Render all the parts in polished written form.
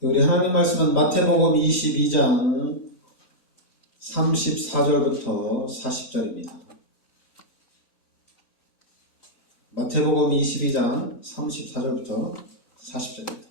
우리 하나님 말씀은 마태복음 22장 34절부터 40절입니다. 마태복음 22장 34절부터 40절입니다.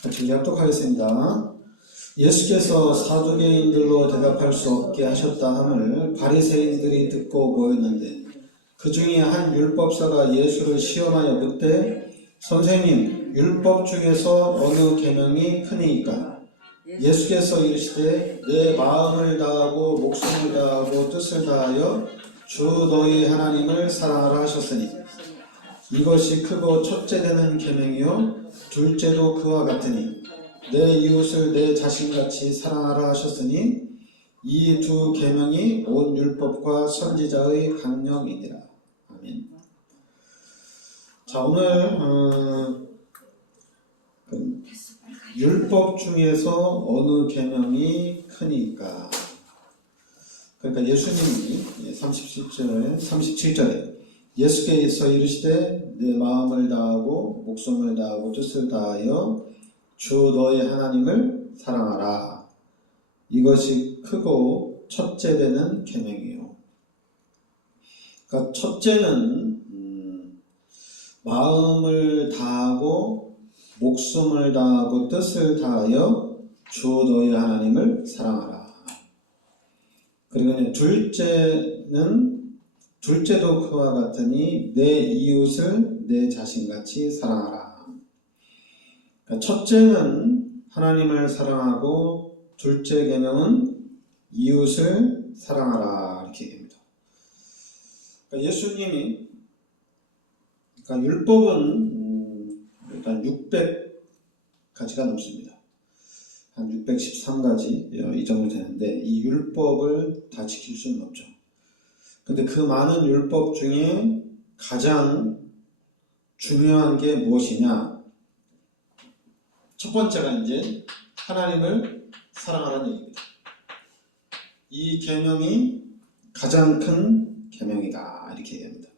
같이 합독하겠습니다. 예수께서 사두개인들로 대답할 수 없게 하셨다 함을 바리새인들이 듣고 모였는데 그 중에 한 율법사가 예수를 시험하여 묻되 선생님, 율법 중에서 어느 계명이 크니이까? 예수께서 이르시되 내 마음을 다하고 목숨을 다하고 뜻을 다하여 주 너희 하나님을 사랑하라 하셨으니 이것이 크고 첫째 되는 계명이요 둘째도 그와 같으니 내 이웃을 내 자신같이 사랑하라 하셨으니 이 두 계명이 온 율법과 선지자의 강령이니라. 아멘. 자, 오늘 율법 중에서 어느 계명이 크니까? 그러니까 예수님이 37절에 예수께서 이르시되 내 마음을 다하고 목숨을 다하고 뜻을 다하여 주 너의 하나님을 사랑하라. 이것이 크고 첫째 되는 계명이요. 그러니까 첫째는 마음을 다하고 목숨을 다하고 뜻을 다하여 주 너의 하나님을 사랑하라. 그리고 둘째도 그와 같으니 내 이웃을 내 자신같이 사랑하라. 그러니까 첫째는 하나님을 사랑하고 둘째 계명은 이웃을 사랑하라 이렇게 얘기합니다. 그러니까 예수님이 율법은 일단 600가지가 넘습니다. 한 613가지 이 정도 되는데 이 율법을 다 지킬 수는 없죠. 근데 그 많은 율법 중에 가장 중요한 게 무엇이냐? 첫 번째가 이제 하나님을 사랑하라는 얘기입니다. 이 계명이 가장 큰 계명이다 이렇게 얘기합니다.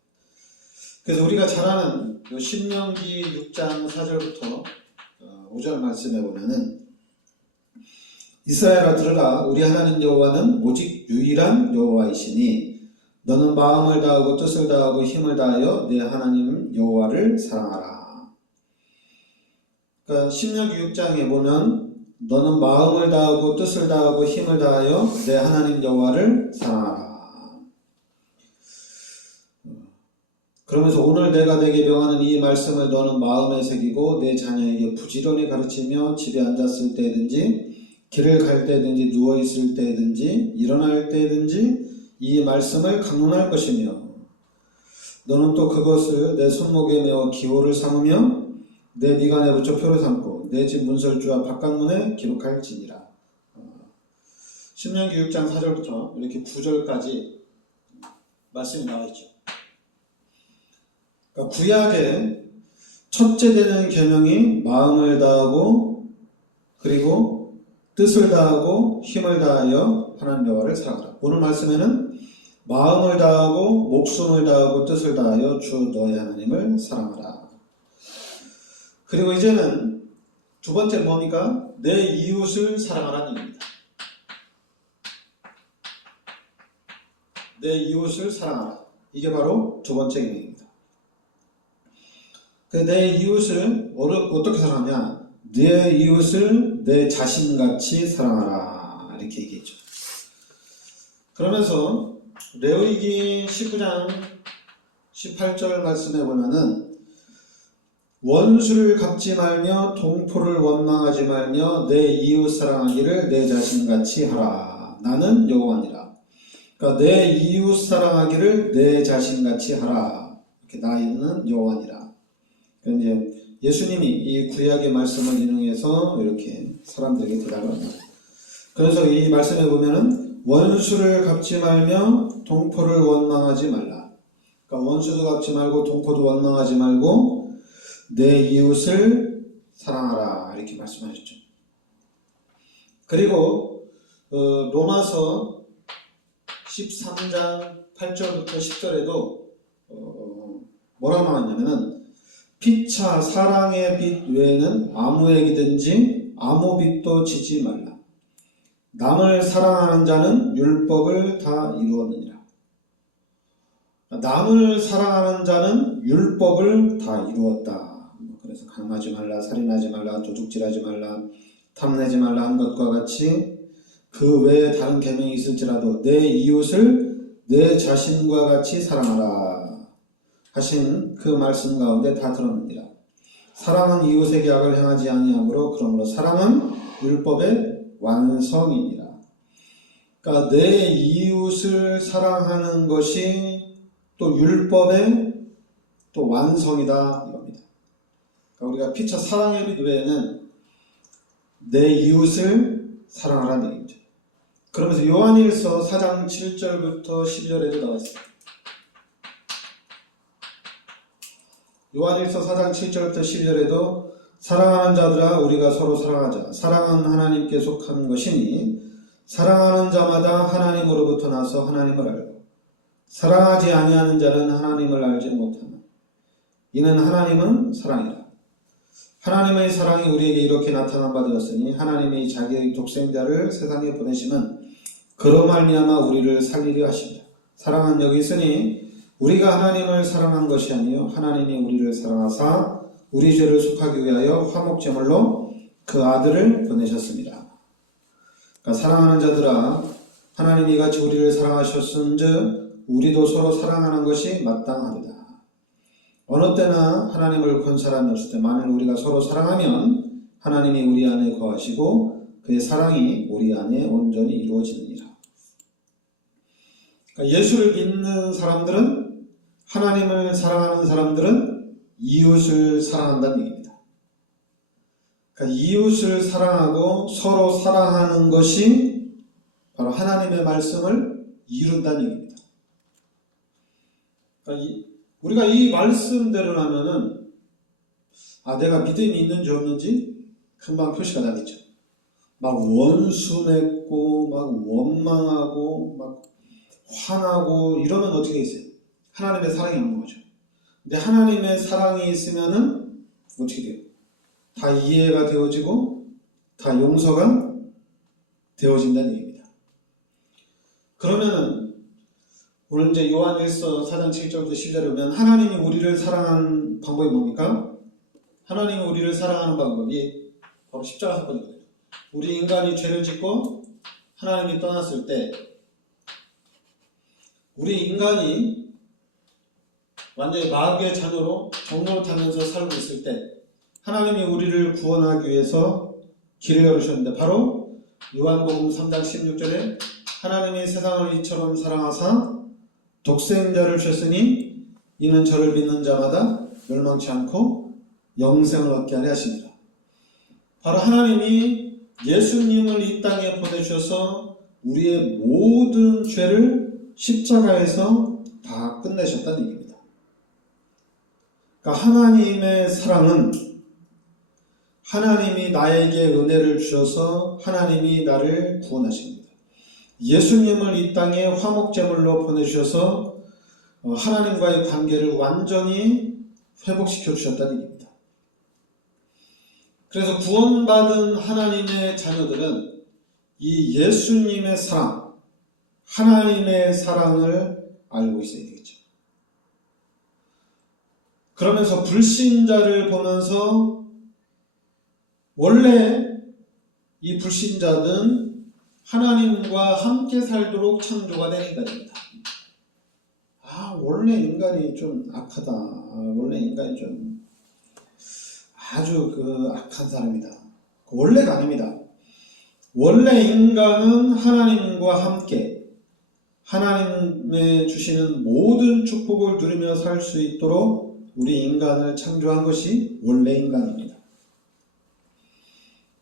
그래서 우리가 잘 아는 신명기 6장 4절부터 5절 말씀에 보면은 이스라엘아 들으라 우리 하나님 여호와는 오직 유일한 여호와이시니 너는 마음을 다하고 뜻을 다하고 힘을 다하여 내 하나님 여호와를 사랑하라. 그러니까 신명기 6장에 보면 너는 마음을 다하고 뜻을 다하고 힘을 다하여 내 하나님 여호와를 사랑하라. 그러면서 오늘 내가 내게 명하는 이 말씀을 너는 마음에 새기고 내 자녀에게 부지런히 가르치며 집에 앉았을 때든지 길을 갈 때든지 누워있을 때든지 일어날 때든지 이 말씀을 강론할 것이며 너는 또 그것을 내 손목에 메어 기호를 삼으며 내 미간에 붙여 표를 삼고 내 집 문설주와 바깥문에 기록할지니라. 신명기 6장 4절부터 이렇게 9절까지 말씀이 나와있죠. 그러니까 구약의 첫째 되는 계명이 마음을 다하고 그리고 뜻을 다하고 힘을 다하여 하나님 여호와를 사랑하라. 오늘 말씀에는 마음을 다하고 목숨을 다하고 뜻을 다하여 주 너의 하나님을 사랑하라. 그리고 이제는 두 번째 뭡니까? 내 이웃을 사랑하라는 얘기입니다. 내 이웃을 사랑하라. 이게 바로 두 번째 계명입니다. 내 이웃을 어떻게 사랑하냐? 내 이웃을 내 자신같이 사랑하라 이렇게 얘기했죠. 그러면서 레위기 19장 18절 말씀에 보면은 원수를 갚지 말며 동포를 원망하지 말며 내 이웃 사랑하기를 내 자신같이 하라. 나는 여호와니라. 그러니까 내 이웃 사랑하기를 내 자신같이 하라. 이렇게 나는 여호와니라. 그러니까 이제 예수님이 이 구약의 말씀을 인용해서 이렇게 사람들에게 대답을 합니다. 그래서 이 말씀에 보면은 원수를 갚지 말며 동포를 원망하지 말라. 그러니까 원수도 갚지 말고 동포도 원망하지 말고 내 이웃을 사랑하라 이렇게 말씀하셨죠. 그리고 로마서 13장 8절부터 10절에도 뭐라고 나왔냐면은 피차 사랑의 빛 외에는 아무에게든지 아무 빛도 지지 말라. 남을 사랑하는 자는 율법을 다 이루었느니라. 남을 사랑하는 자는 율법을 다 이루었다. 그래서 강하지 말라, 살인하지 말라, 도둑질하지 말라, 탐내지 말라 한 것과 같이 그 외에 다른 계명이 있을지라도 내 이웃을 내 자신과 같이 사랑하라 하신 그 말씀 가운데 다 들었느니라. 사랑은 이웃에게 악을 행하지 아니하므로 그러므로 사랑은 율법의 완성이니라. 그러니까 내 이웃을 사랑하는 것이 또 율법의 또 완성이다 이겁니다. 그러니까 우리가 피차 사랑의 빛 외에는 내 이웃을 사랑하라는 얘기죠. 그러면서 요한일서 4장 7절부터 12절에도 나와 있습니다. 요한일서 4장 7절부터 12절에도 사랑하는 자들아 우리가 서로 사랑하자. 사랑은 하나님께 속한 것이니 사랑하는 자마다 하나님으로부터 나서 하나님을 알고 사랑하지 아니하는 자는 하나님을 알지 못하나 이는 하나님은 사랑이라. 하나님의 사랑이 우리에게 이렇게 나타난 바 되었으니 하나님이 자기의 독생자를 세상에 보내심은 그로 말미암아 우리를 살리려 하십니다. 사랑은 여기 있으니 우리가 하나님을 사랑한 것이 아니요 하나님이 우리를 사랑하사 우리 죄를 속하기 위하여 화목제물로 그 아들을 보내셨습니다. 그러니까 사랑하는 자들아 하나님이 같이 우리를 사랑하셨은즉 우리도 서로 사랑하는 것이 마땅하도다. 어느 때나 하나님을 본 사람이 없을 때 만일 우리가 서로 사랑하면 하나님이 우리 안에 거하시고 그의 사랑이 우리 안에 온전히 이루어지느니라. 그러니까 예수를 믿는 사람들은 하나님을 사랑하는 사람들은 이웃을 사랑한다는 얘기입니다. 그러니까 이웃을 사랑하고 서로 사랑하는 것이 바로 하나님의 말씀을 이룬다는 얘기입니다. 그러니까 우리가 이 말씀대로라면은 내가 믿음이 있는지 없는지 금방 표시가 나겠죠. 막 원수 맺고 막 원망하고 막 화나고 이러면 어떻게 있어요? 하나님의 사랑이 없는 거죠. 근데 하나님의 사랑이 있으면은 어떻게 돼요? 다 이해가 되어지고 다 용서가 되어진다는 얘기입니다. 그러면은 오늘 이제 요한일서 4장 7절부터 10절에 보면 하나님이 우리를 사랑하는 방법이 뭡니까? 하나님이 우리를 사랑하는 방법이 바로 십자가 사건이거든요. 우리 인간이 죄를 짓고 하나님이 떠났을 때 우리 인간이 완전히 마귀의 자녀로 정로를 타면서 살고 있을 때 하나님이 우리를 구원하기 위해서 길을 열으셨는데 바로 요한복음 3장 16절에 하나님이 세상을 이처럼 사랑하사 독생자를 주셨으니 이는 저를 믿는 자마다 멸망치 않고 영생을 얻게 하려 하십니다. 바로 하나님이 예수님을 이 땅에 보내주셔서 우리의 모든 죄를 십자가에서 다 끝내셨다는 얘기입니다. 그러니까 하나님의 사랑은 하나님이 나에게 은혜를 주셔서 하나님이 나를 구원하십니다. 예수님을 이 땅에 화목제물로 보내주셔서 하나님과의 관계를 완전히 회복시켜 주셨다는 얘기입니다. 그래서 구원받은 하나님의 자녀들은 이 예수님의 사랑, 하나님의 사랑을 알고 있어야 되겠죠. 그러면서 불신자를 보면서 원래 이 불신자는 하나님과 함께 살도록 창조가 된 인간입니다. 원래 인간이 좀 악하다. 원래 인간이 좀 아주 악한 사람이다. 원래가 아닙니다. 원래 인간은 하나님과 함께 하나님의 주시는 모든 축복을 누리며 살 수 있도록 우리 인간을 창조한 것이 원래 인간입니다.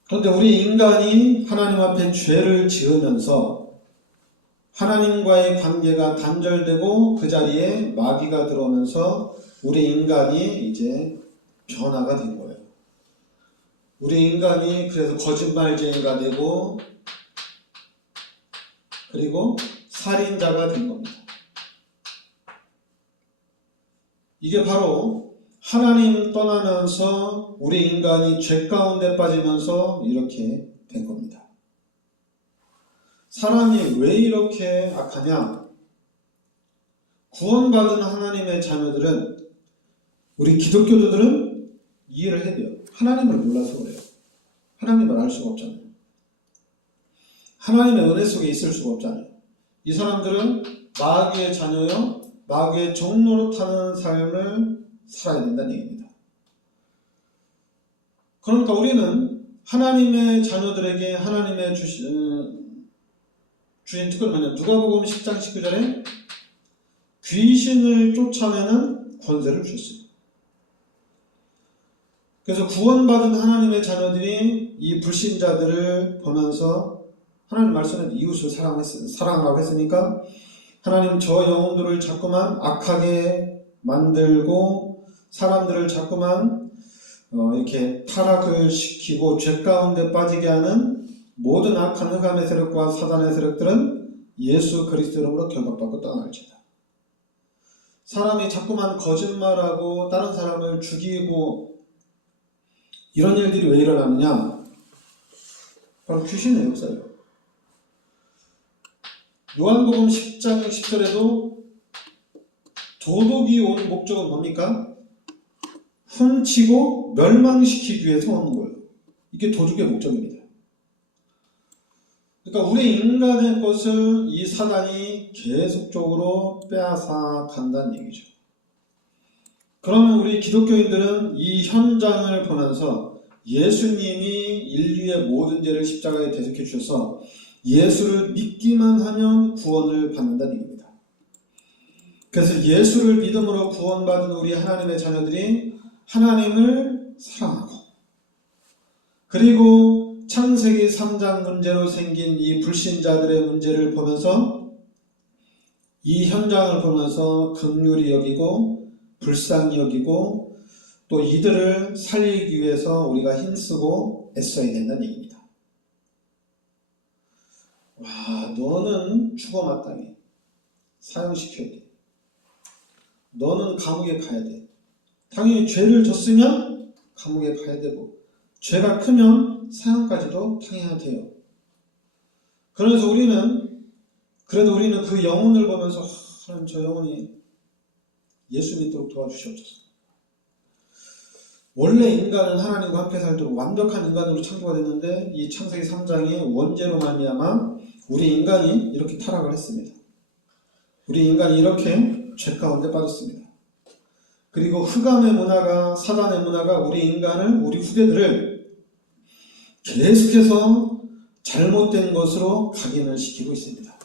그런데 우리 인간이 하나님 앞에 죄를 지으면서 하나님과의 관계가 단절되고 그 자리에 마귀가 들어오면서 우리 인간이 이제 변화가 된 거예요. 우리 인간이 그래서 거짓말쟁이가 되고 그리고 살인자가 된 겁니다. 이게 바로 하나님 떠나면서 우리 인간이 죄 가운데 빠지면서 이렇게 된 겁니다. 사람이 왜 이렇게 악하냐? 구원받은 하나님의 자녀들은, 우리 기독교도들은 이해를 해야 돼요. 하나님을 몰라서 그래요. 하나님을 알 수가 없잖아요. 하나님의 은혜 속에 있을 수가 없잖아요. 이 사람들은 마귀의 자녀요, 마귀의 종노릇하는 삶을 살아야 된다는 얘기입니다. 그러니까 우리는 하나님의 자녀들에게 하나님의 주신 특권은 누가복음 10장 19절에 귀신을 쫓아내는 권세를 주셨어요. 그래서 구원받은 하나님의 자녀들이 이 불신자들을 보면서 하나님 말씀은 이웃을 사랑하라고 했으니까 하나님 저 영혼들을 자꾸만 악하게 만들고 사람들을 자꾸만 이렇게 타락을 시키고 죄 가운데 빠지게 하는 모든 악한 흑암의 세력과 사단의 세력들은 예수 그리스도 이름으로 결박받고 떠날지어다. 사람이 자꾸만 거짓말하고 다른 사람을 죽이고 이런 일들이 왜 일어나느냐? 바로 귀신의 역사예요. 요한복음 10장 10절에도 도둑이 온 목적은 뭡니까? 훔치고 멸망시키기 위해서 오는 거예요. 이게 도둑의 목적입니다. 그러니까 우리 인간의 것을 이 사단이 계속적으로 빼앗아 간다는 얘기죠. 그러면 우리 기독교인들은 이 현장을 보면서 예수님이 인류의 모든 죄를 십자가에 대속해 주셔서 예수를 믿기만 하면 구원을 받는다는 얘기입니다. 그래서 예수를 믿음으로 구원받은 우리 하나님의 자녀들이 하나님을 사랑하고 그리고 창세기 3장 문제로 생긴 이 불신자들의 문제를 보면서 이 현장을 보면서 긍휼히 여기고 불쌍히 여기고 또 이들을 살리기 위해서 우리가 힘쓰고 애써야 된다는 얘기입니다. 와, 너는 죽어 마땅해. 사형시켜야 돼. 너는 감옥에 가야 돼. 당연히 죄를 졌으면 감옥에 가야 되고 죄가 크면 사형까지도 당해야 돼요. 그래서 우리는 그 영혼을 보면서 하나님 저 영혼이 예수 믿도록 도와주시옵소서. 원래 인간은 하나님과 함께 살도록 완벽한 인간으로 창조가 됐는데 이 창세기 3장의 원죄로 말미암아 우리 인간이 이렇게 타락을 했습니다. 우리 인간이 이렇게 죄 가운데 빠졌습니다. 그리고 흑암의 문화가 사단의 문화가 우리 인간을 우리 후대들을 계속해서 잘못된 것으로 각인을 시키고 있습니다.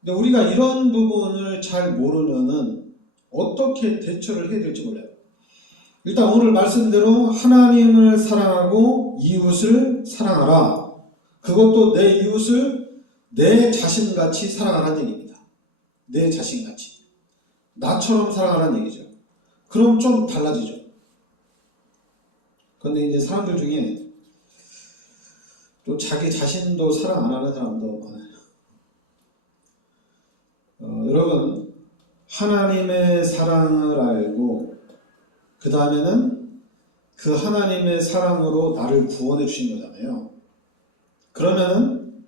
근데 우리가 이런 부분을 잘 모르면은 어떻게 대처를 해야 될지 몰라요. 일단 오늘 말씀대로 하나님을 사랑하고 이웃을 사랑하라. 그것도 내 이웃을 내 자신같이 사랑하라는 얘기입니다. 내 자신같이. 나처럼 사랑하라는 얘기죠. 그럼 좀 달라지죠. 그런데 이제 사람들 중에 또 자기 자신도 사랑 안 하는 사람도 많아요. 여러분, 하나님의 사랑을 알고 그 다음에는 그 하나님의 사랑으로 나를 구원해 주신 거잖아요. 그러면은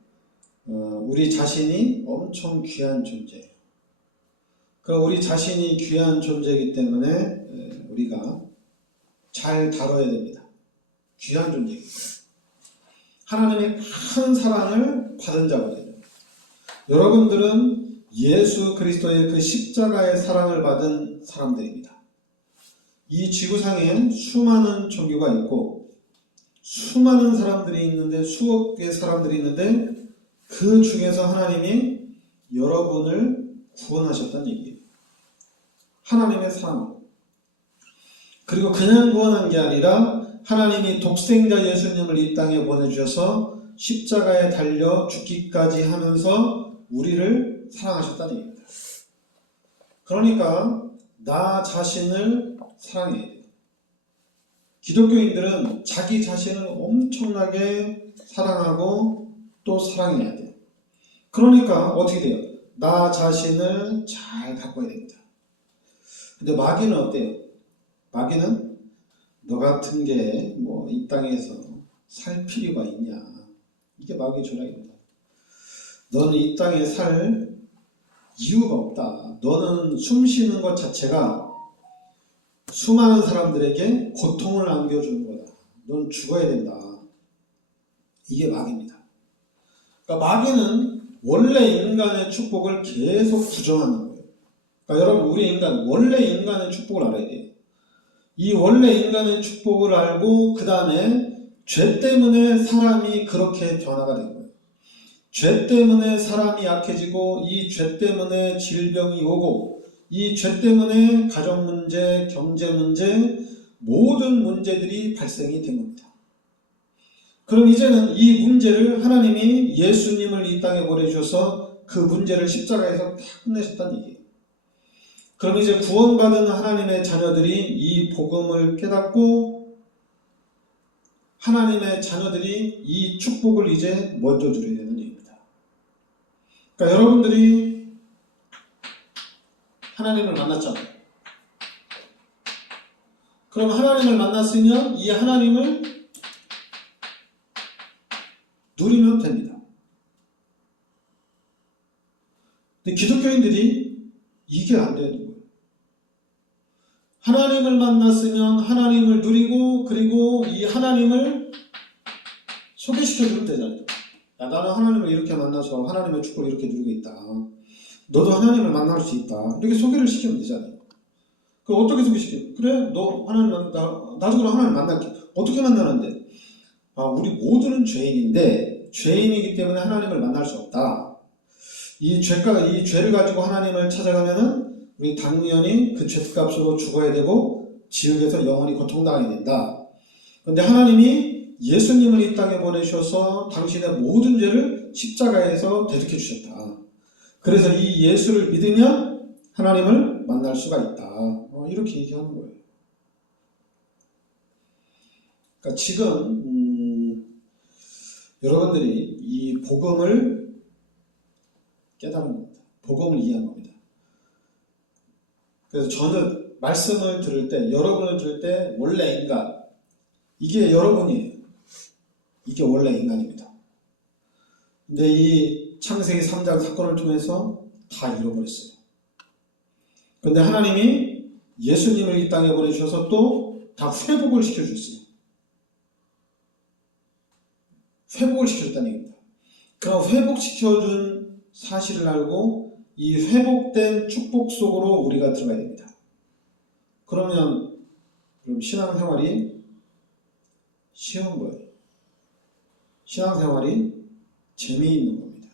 우리 자신이 엄청 귀한 존재예요. 그럼 우리 자신이 귀한 존재이기 때문에 우리가 잘 다뤄야 됩니다. 귀한 존재이기 때문에. 하나님의 큰 사랑을 받은 자거든요. 여러분들은 예수 그리스도의 그 십자가의 사랑을 받은 사람들입니다. 이 지구상에 수많은 종교가 있고 수많은 사람들이 있는데 수억 개의 사람들이 있는데 그 중에서 하나님이 여러분을 구원하셨다는 얘기예요. 하나님의 사랑으로. 그리고 그냥 구원한 게 아니라 하나님이 독생자 예수님을 이 땅에 보내주셔서 십자가에 달려 죽기까지 하면서 우리를 사랑하셨다는 얘기입니다. 그러니까 나 자신을 사랑해야 돼요. 기독교인들은 자기 자신을 엄청나게 사랑하고 또 사랑해야 돼요. 그러니까 어떻게 돼요? 나 자신을 잘 가꿔야 됩니다. 근데 마귀는 어때요? 마귀는 너 같은 게 뭐 이 땅에서 살 필요가 있냐? 이게 마귀의 전략입니다. 너는 이 땅에 살 이유가 없다. 너는 숨 쉬는 것 자체가 수많은 사람들에게 고통을 안겨주는 거다. 넌 죽어야 된다. 이게 마귀입니다. 그러니까 마귀는 원래 인간의 축복을 계속 부정하는 거예요. 그러니까 여러분, 우리 인간, 원래 인간의 축복을 알아야 돼요. 이 원래 인간의 축복을 알고 그 다음에 죄 때문에 사람이 그렇게 변화가 된 거예요. 죄 때문에 사람이 약해지고 이 죄 때문에 질병이 오고 이 죄 때문에 가정 문제, 경제 문제, 모든 문제들이 발생이 된 겁니다. 그럼 이제는 이 문제를 하나님이 예수님을 이 땅에 보내주셔서 그 문제를 십자가에서 다 끝내셨다는 얘기예요. 그럼 이제 구원받은 하나님의 자녀들이 이 복음을 깨닫고 하나님의 자녀들이 이 축복을 이제 먼저 누려야 되는 얘기입니다. 그러니까 여러분들이 하나님을 만났잖아요. 그럼 하나님을 만났으면 이 하나님을 누리면 됩니다. 근데 기독교인들이 이게 안 되는 거예요. 하나님을 만났으면 하나님을 누리고 그리고 이 하나님을 소개시켜주면 되잖아요. 야, 나는 하나님을 이렇게 만나서 하나님의 축복을 이렇게 누리고 있다. 너도 하나님을 만날 수 있다. 이렇게 소개를 시키면 되잖아요. 그럼 어떻게 소개시켜요? 그래, 너 하나님 나도 그럼 하나님 만날게. 어떻게 만나는데? 우리 모두는 죄인인데 죄인이기 때문에 하나님을 만날 수 없다. 이 죄를 가지고 하나님을 찾아가면은 우리 당연히 그 죄값으로 죽어야 되고 지옥에서 영원히 고통당하게 된다. 그런데 하나님이 예수님을 이 땅에 보내셔서 당신의 모든 죄를 십자가에서 대속해 주셨다. 그래서 이 예수를 믿으면 하나님을 만날 수가 있다. 이렇게 얘기하는 거예요. 그러니까 지금 여러분들이 이 복음을 깨달은 겁니다. 복음을 이해한 겁니다. 그래서 저는 말씀을 들을 때, 여러분을 들을 때 원래 인간, 이게 여러분이에요. 이게 원래 인간입니다. 근데 이 창세기 3장 사건을 통해서 다 잃어버렸어요. 그런데 하나님이 예수님을 이 땅에 보내주셔서 또 다 회복을 시켜주셨어요. 회복을 시켜줬다는 얘기입니다. 그럼 회복시켜준 사실을 알고 이 회복된 축복 속으로 우리가 들어가야 됩니다. 그럼 신앙생활이 쉬운 거예요. 신앙생활이 재미있는 겁니다.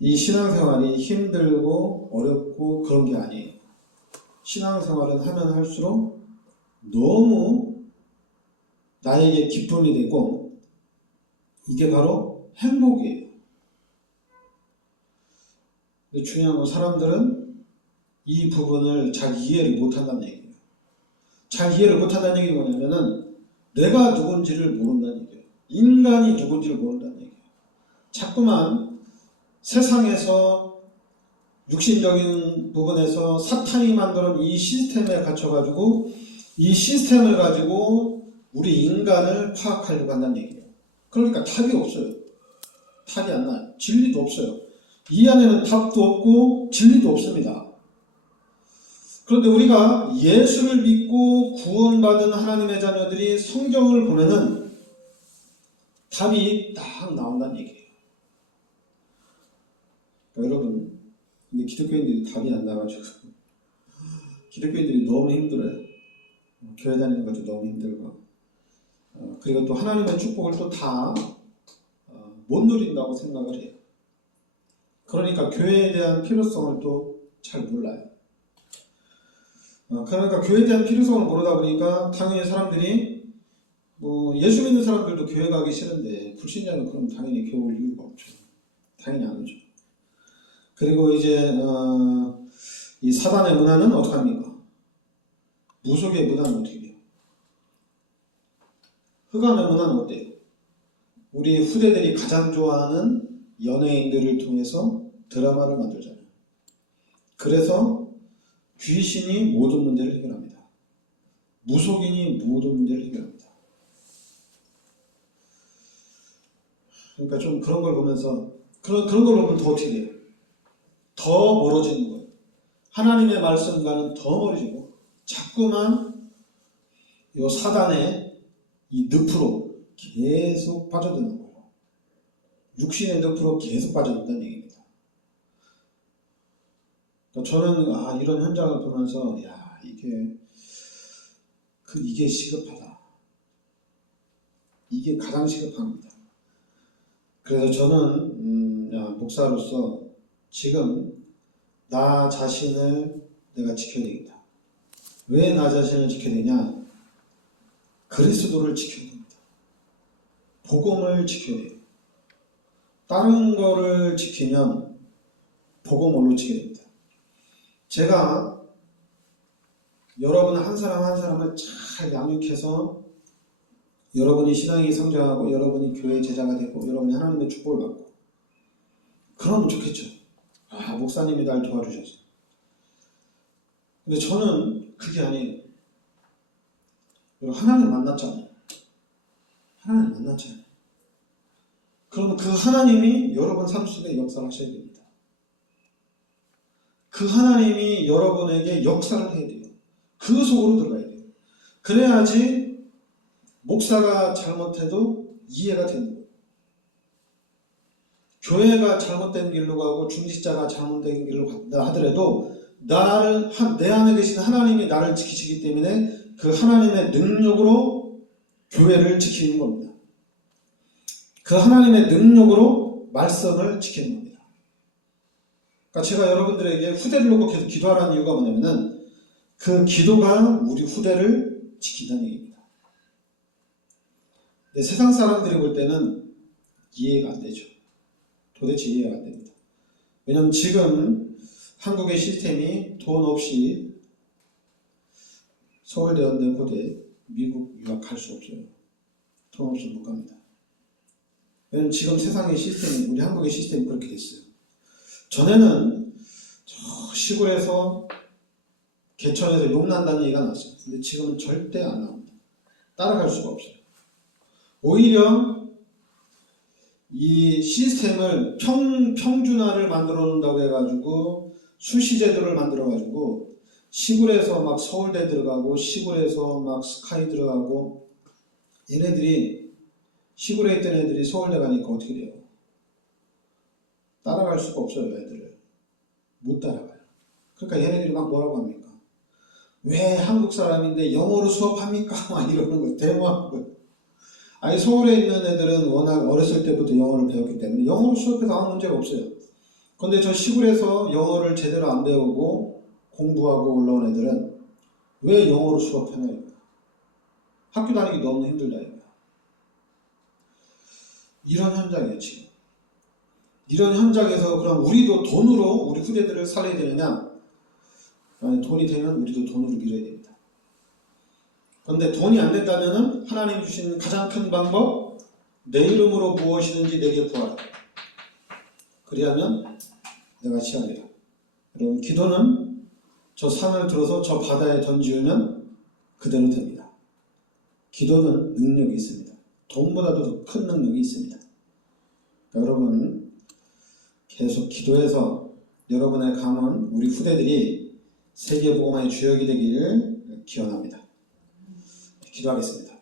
이 신앙생활이 힘들고 어렵고 그런 게 아니에요. 신앙생활은 하면 할수록 너무 나에게 기쁨이 되고 이게 바로 행복이에요. 근데 중요한 건 사람들은 이 부분을 잘 이해를 못한다는 얘기예요. 잘 이해를 못한다는 얘기가 뭐냐면은 내가 누군지를 모른다는 얘기예요. 인간이 누군지를 모른다는 얘기예요. 자꾸만 세상에서 육신적인 부분에서 사탄이 만드는 이 시스템에 갇혀가지고 이 시스템을 가지고 우리 인간을 파악하려고 한다는 얘기예요. 그러니까 답이 없어요. 답이 안 나요. 진리도 없어요. 이 안에는 답도 없고 진리도 없습니다. 그런데 우리가 예수를 믿고 구원받은 하나님의 자녀들이 성경을 보면은 답이 딱 나온다는 얘기예요. 그러니까 여러분, 근데 기독교인들이 답이 안 나가지고 기독교인들이 너무 힘들어요. 교회 다니는 것도 너무 힘들고 그리고 또 하나님의 축복을 또 다 못 누린다고 생각을 해요. 그러니까 교회에 대한 필요성을 또 잘 몰라요. 그러니까 교회에 대한 필요성을 모르다 보니까 당연히 사람들이 예수 믿는 사람들도 교회 가기 싫은데 불신자는 그럼 당연히 교회 올 이유가 없죠. 당연히 안 오죠. 그리고 이제 이 사단의 문화는 어떡합니까? 무속의 문화는 어떻게 돼요? 흑암의 문화는 어때요? 우리 후대들이 가장 좋아하는 연예인들을 통해서 드라마를 만들잖아요. 그래서 귀신이 모든 문제를 해결합니다. 무속인이 모든 문제를 해결합니다. 그러니까 좀 그런 걸 보면서 그런 걸 보면 더 어떻게 돼요? 더 멀어지는 거예요. 하나님의 말씀과는 더 멀어지고 자꾸만 이 사단의 이 늪으로 계속 빠져드는 거예요. 육신의 늪으로 계속 빠져든다는 얘기입니다. 그러니까 저는 이런 현장을 보면서 이게 시급하다. 이게 가장 시급합니다. 그래서 저는 목사로서 지금 나 자신을 내가 지켜야 되겠다. 왜 나 자신을 지켜야 되냐? 그리스도를 지켜야 됩니다. 복음을 지켜야 돼요. 다른 거를 지키면 복음으로 지켜야 됩니다. 제가 여러분 한 사람 한 사람을 잘 양육해서 여러분이 신앙이 성장하고 여러분이 교회의 제자가 되고 여러분이 하나님의 축복을 받고 그러면 좋겠죠. 목사님이 날 도와주셔서. 근데 저는 그게 아니에요. 하나님 만났잖아요. 하나님 만났잖아요. 그러면 그 하나님이 여러분 삶 속에 역사를 하셔야 됩니다. 그 하나님이 여러분에게 역사를 해야 돼요. 그 속으로 들어가야 돼요. 그래야지 목사가 잘못해도 이해가 되는 거예요. 교회가 잘못된 길로 가고 중직자가 잘못된 길로 간다 하더라도 내 안에 계신 하나님이 나를 지키시기 때문에 그 하나님의 능력으로 교회를 지키는 겁니다. 그 하나님의 능력으로 말씀을 지키는 겁니다. 그러니까 제가 여러분들에게 후대를 놓고 계속 기도하라는 이유가 뭐냐면은 그 기도가 우리 후대를 지킨다는 얘기입니다. 근데 세상 사람들이 볼 때는 이해가 안 되죠. 도대체 이해가 안 됩니다. 왜냐하면 지금 한국의 시스템이 돈 없이 서울대, 연대, 고대, 미국 유학할 수 없어요. 돈 없이 못 갑니다. 왜냐하면 지금 세상의 시스템이, 우리 한국의 시스템이 그렇게 됐어요. 전에는 저 시골에서 개천에서 욕난다는 얘기가 나왔어요. 근데 지금은 절대 안 나옵니다. 따라갈 수가 없어요. 오히려 이 시스템을 평준화를 만들어 놓는다고 해가지고 수시제도를 만들어 가지고 시골에서 막 서울대 들어가고 시골에서 막 스카이 들어가고 얘네들이 시골에 있던 애들이 서울대 가니까 어떻게 돼요? 따라갈 수가 없어요. 애들을 못 따라가요. 그러니까 얘네들이 막 뭐라고 합니까? 왜 한국 사람인데 영어로 수업합니까? 막 이러는 거 대모하는 거예요. 아니 서울에 있는 애들은 워낙 어렸을 때부터 영어를 배웠기 때문에 영어로 수업해서 아무 문제가 없어요. 근데 저 시골에서 영어를 제대로 안 배우고 공부하고 올라온 애들은 왜 영어로 수업하냐 이거야. 학교 다니기 너무 힘들다 이거야. 이런 현장이에요 지금. 이런 현장에서 그럼 우리도 돈으로 우리 후대들을 살려야 되느냐? 아니, 돈이 되면 우리도 돈으로 밀어야 됩니다. 그런데 돈이 안 된다면 하나님 주신 가장 큰 방법, 내 이름으로 무엇이든지 내게 구하라. 그리하면 내가 시하리라. 여러분 기도는 저 산을 들어서 저 바다에 던지우면 그대로 됩니다. 기도는 능력이 있습니다. 돈보다도 더 큰 능력이 있습니다. 그러니까 여러분 계속 기도해서 여러분의 가문, 우리 후대들이 세계복음화의 주역이 되기를 기원합니다. 기도하겠습니다.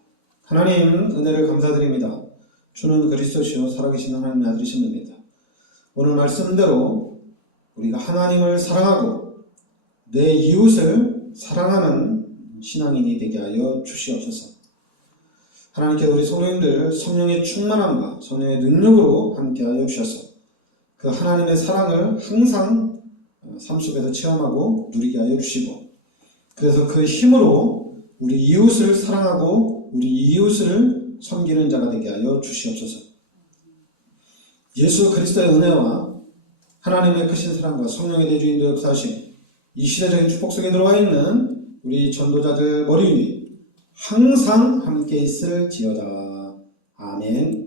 하나님 은혜를 감사드립니다. 주는 그리스도시요 살아계신 하나님의 아들이십니다. 오늘 말씀대로 우리가 하나님을 사랑하고 내 이웃을 사랑하는 신앙인이 되게 하여 주시옵소서. 하나님께 우리 성도님들 성령의 충만함과 성령의 능력으로 함께하여 주셔서 그 하나님의 사랑을 항상 삶 속에서 체험하고 누리게 하여 주시고 그래서 그 힘으로 우리 이웃을 사랑하고 우리 이웃을 섬기는 자가 되게 하여 주시옵소서. 예수 그리스도의 은혜와 하나님의 크신 사랑과 성령의 대주인도 역사하심 이 시대적인 축복 속에 들어와 있는 우리 전도자들 머리 위 항상 함께 있을지어다. 아멘.